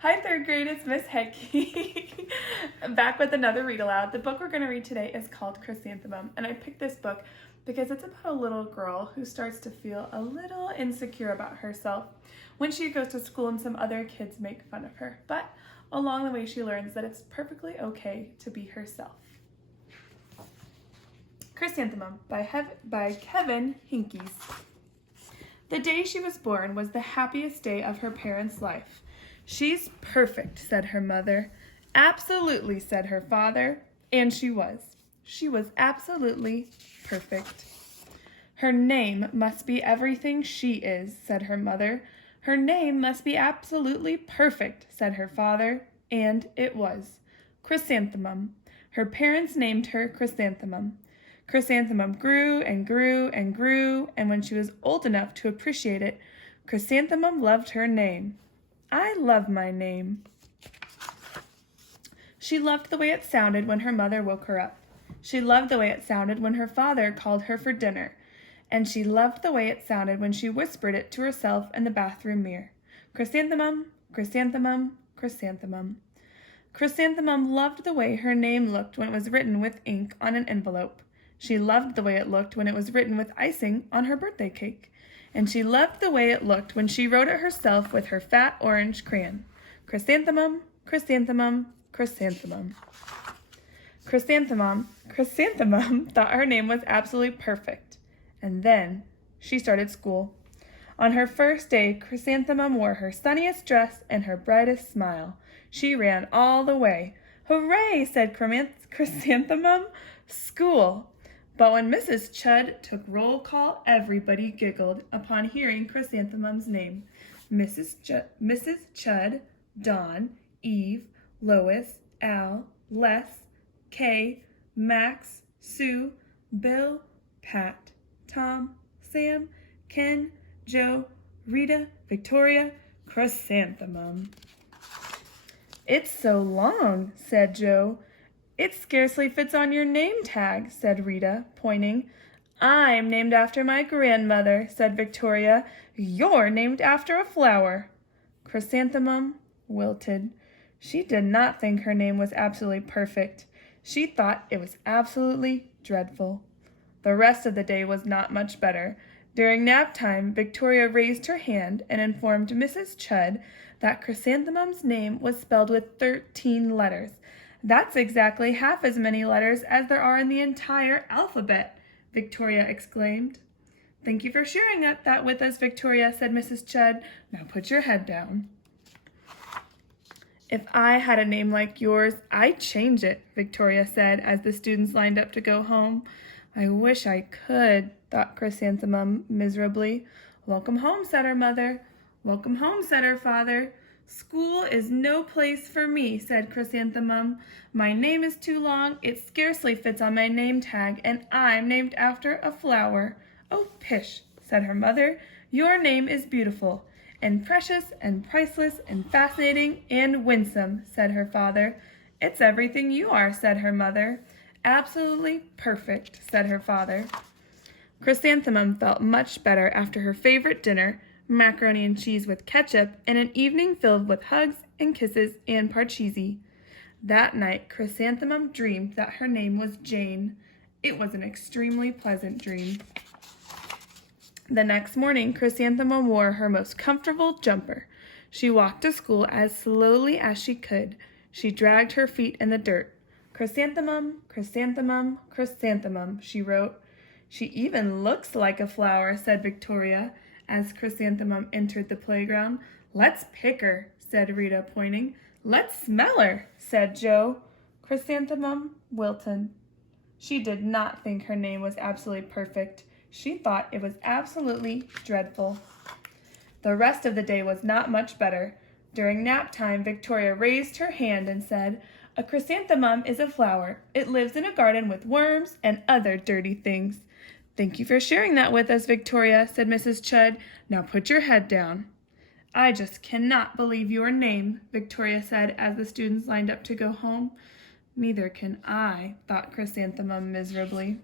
Hi, third grade, it's Miss Hecky. I'm back with another read aloud. The book we're going to read today is called Chrysanthemum, and I picked this book because it's about a little girl who starts to feel a little insecure about herself when she goes to school and some other kids make fun of her. But along the way, she learns that it's perfectly okay to be herself. Chrysanthemum by Kevin Hinkes. The day she was born was the happiest day of her parents' life. "She's perfect," said her mother. "Absolutely," said her father. And she was. She was absolutely perfect. "Her name must be everything she is," said her mother. "Her name must be absolutely perfect," said her father. And it was. Chrysanthemum. Her parents named her Chrysanthemum. Chrysanthemum grew and grew and grew, and when she was old enough to appreciate it, Chrysanthemum loved her name. I love my name. She loved the way it sounded when her mother woke her up. She loved the way it sounded when her father called her for dinner. And she loved the way it sounded when she whispered it to herself in the bathroom mirror. Chrysanthemum, chrysanthemum, chrysanthemum. Chrysanthemum loved the way her name looked when it was written with ink on an envelope. She loved the way it looked when it was written with icing on her birthday cake. And she loved the way it looked when she wrote it herself with her fat orange crayon. Chrysanthemum, chrysanthemum, chrysanthemum. Chrysanthemum thought her name was absolutely perfect. And then she started school. On her first day, Chrysanthemum wore her sunniest dress and her brightest smile. She ran all the way. "Hooray!" said Chrysanthemum. "School!" But when Mrs. Chud took roll call, everybody giggled upon hearing Chrysanthemum's name. Mrs. Chud, Dawn, Eve, Lois, Al, Les, Kay, Max, Sue, Bill, Pat, Tom, Sam, Ken, Joe, Rita, Victoria, Chrysanthemum. "It's so long," said Joe. "It scarcely fits on your name tag," said Rita, pointing. "I'm named after my grandmother," said Victoria. "You're named after a flower." Chrysanthemum wilted. She did not think her name was absolutely perfect. She thought it was absolutely dreadful. The rest of the day was not much better. During nap time, Victoria raised her hand and informed Mrs. Chud that Chrysanthemum's name was spelled with 13 letters. "That's exactly half as many letters as there are in the entire alphabet," Victoria exclaimed. "Thank you for sharing that with us, Victoria," said Mrs. Chud. "Now put your head down." "If I had a name like yours, I'd change it," Victoria said as the students lined up to go home. "I wish I could," thought Chrysanthemum miserably. "Welcome home," said her mother. "Welcome home," said her father. "School is no place for me," said Chrysanthemum. "My name is too long, it scarcely fits on my name tag, and I'm named after a flower." "Oh, pish," said her mother. "Your name is beautiful, and precious, and priceless, and fascinating, and winsome," said her father. "It's everything you are," said her mother. "Absolutely perfect," said her father. Chrysanthemum felt much better after her favorite dinner, macaroni and cheese with ketchup, and an evening filled with hugs and kisses and parcheesi. That night, Chrysanthemum dreamed that her name was Jane. It was an extremely pleasant dream. The next morning, Chrysanthemum wore her most comfortable jumper. She walked to school as slowly as she could. She dragged her feet in the dirt. "Chrysanthemum, chrysanthemum, chrysanthemum," she wrote. "She even looks like a flower," said Victoria, as Chrysanthemum entered the playground. "Let's pick her," said Rita, pointing. "Let's smell her," said Joe. Chrysanthemum wilted. She did not think her name was absolutely perfect. She thought it was absolutely dreadful. The rest of the day was not much better. During nap time, Victoria raised her hand and said, "A chrysanthemum is a flower. It lives in a garden with worms and other dirty things." "Thank you for sharing that with us, Victoria," said Mrs. Chud. "Now put your head down." "I just cannot believe your name," Victoria said as the students lined up to go home. "Neither can I," thought Chrysanthemum miserably.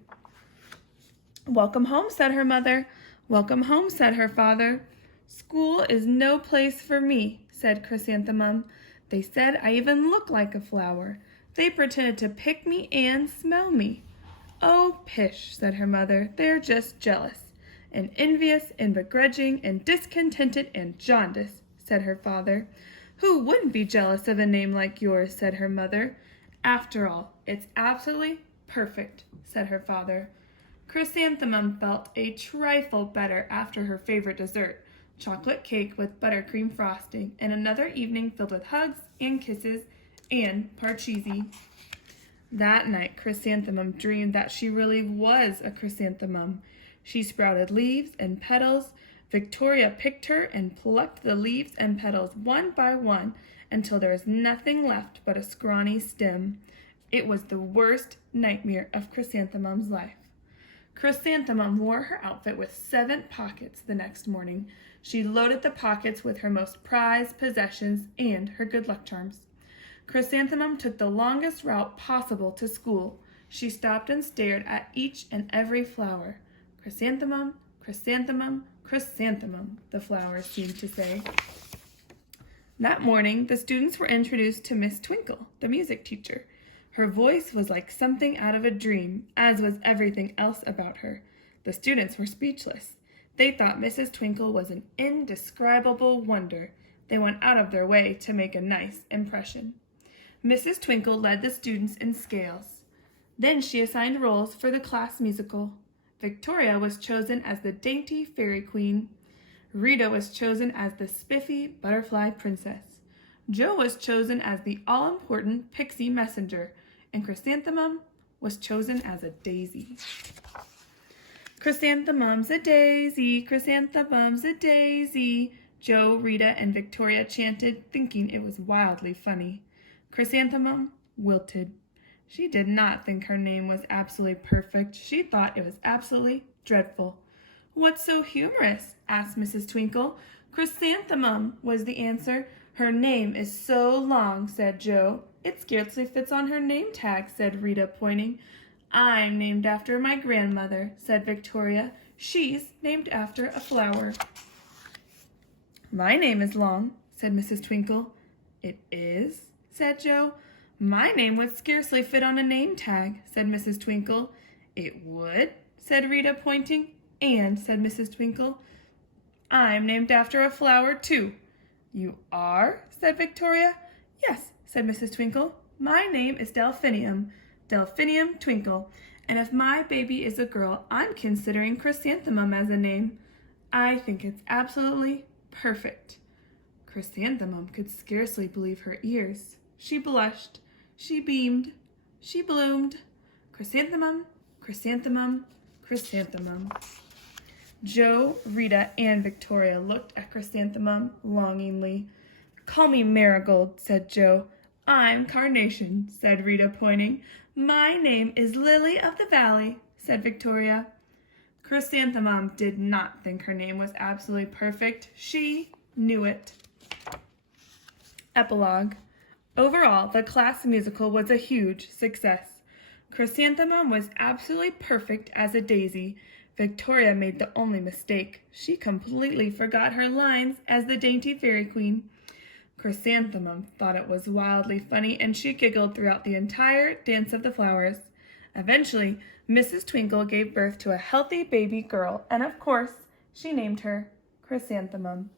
"Welcome home," said her mother. "Welcome home," said her father. "School is no place for me," said said Chrysanthemum. "They said I even look like a flower. They pretended to pick me and smell me." "Oh, pish," said her mother. "They're just jealous, and envious, and begrudging, and discontented, and jaundiced," said her father. "Who wouldn't be jealous of a name like yours?" said her mother. "After all, it's absolutely perfect," said her father. Chrysanthemum felt a trifle better after her favorite dessert, chocolate cake with buttercream frosting, and another evening filled with hugs and kisses and parcheesi. That night, Chrysanthemum dreamed that she really was a chrysanthemum. She sprouted leaves and petals. Victoria picked her and plucked the leaves and petals one by one until there was nothing left but a scrawny stem. It was the worst nightmare of Chrysanthemum's life. Chrysanthemum wore her outfit with 7 pockets the next morning. She loaded the pockets with her most prized possessions and her good luck charms. Chrysanthemum took the longest route possible to school. She stopped and stared at each and every flower. "Chrysanthemum, chrysanthemum, chrysanthemum," the flowers seemed to say. That morning, the students were introduced to Miss Twinkle, the music teacher. Her voice was like something out of a dream, as was everything else about her. The students were speechless. They thought Mrs. Twinkle was an indescribable wonder. They went out of their way to make a nice impression. Mrs. Twinkle led the students in scales. Then she assigned roles for the class musical. Victoria was chosen as the dainty fairy queen. Rita was chosen as the spiffy butterfly princess. Jo was chosen as the all-important pixie messenger, and Chrysanthemum was chosen as a daisy. "Chrysanthemum's a daisy, chrysanthemum's a daisy," Jo, Rita, and Victoria chanted, thinking it was wildly funny. Chrysanthemum wilted. She did not think her name was absolutely perfect. She thought it was absolutely dreadful. "What's so humorous?" asked Mrs. Twinkle. "Chrysanthemum," was the answer. "Her name is so long," said Jo. "It scarcely fits on her name tag," said Rita, pointing. "I'm named after my grandmother," said Victoria. "She's named after a flower." "My name is long," said Mrs. Twinkle. "It is?" said Jo. "My name would scarcely fit on a name tag," said Mrs. Twinkle. "It would," said Rita, pointing. "And," said Mrs. Twinkle, "I'm named after a flower, too." "You are?" said Victoria. "Yes," said Mrs. Twinkle. "My name is Delphinium, Delphinium Twinkle, and if my baby is a girl, I'm considering Chrysanthemum as a name. I think it's absolutely perfect." Chrysanthemum could scarcely believe her ears. She blushed, she beamed, she bloomed. Chrysanthemum, chrysanthemum, chrysanthemum. Jo, Rita, and Victoria looked at Chrysanthemum longingly. "Call me Marigold," said Jo. "I'm Carnation," said Rita, pointing. "My name is Lily of the Valley," said Victoria. Chrysanthemum did not think her name was absolutely perfect. She knew it. Epilogue. Overall, the class musical was a huge success. Chrysanthemum was absolutely perfect as a daisy. Victoria made the only mistake. She completely forgot her lines as the dainty fairy queen. Chrysanthemum thought it was wildly funny, and she giggled throughout the entire Dance of the Flowers. Eventually, Mrs. Twinkle gave birth to a healthy baby girl, and of course, she named her Chrysanthemum.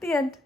The end.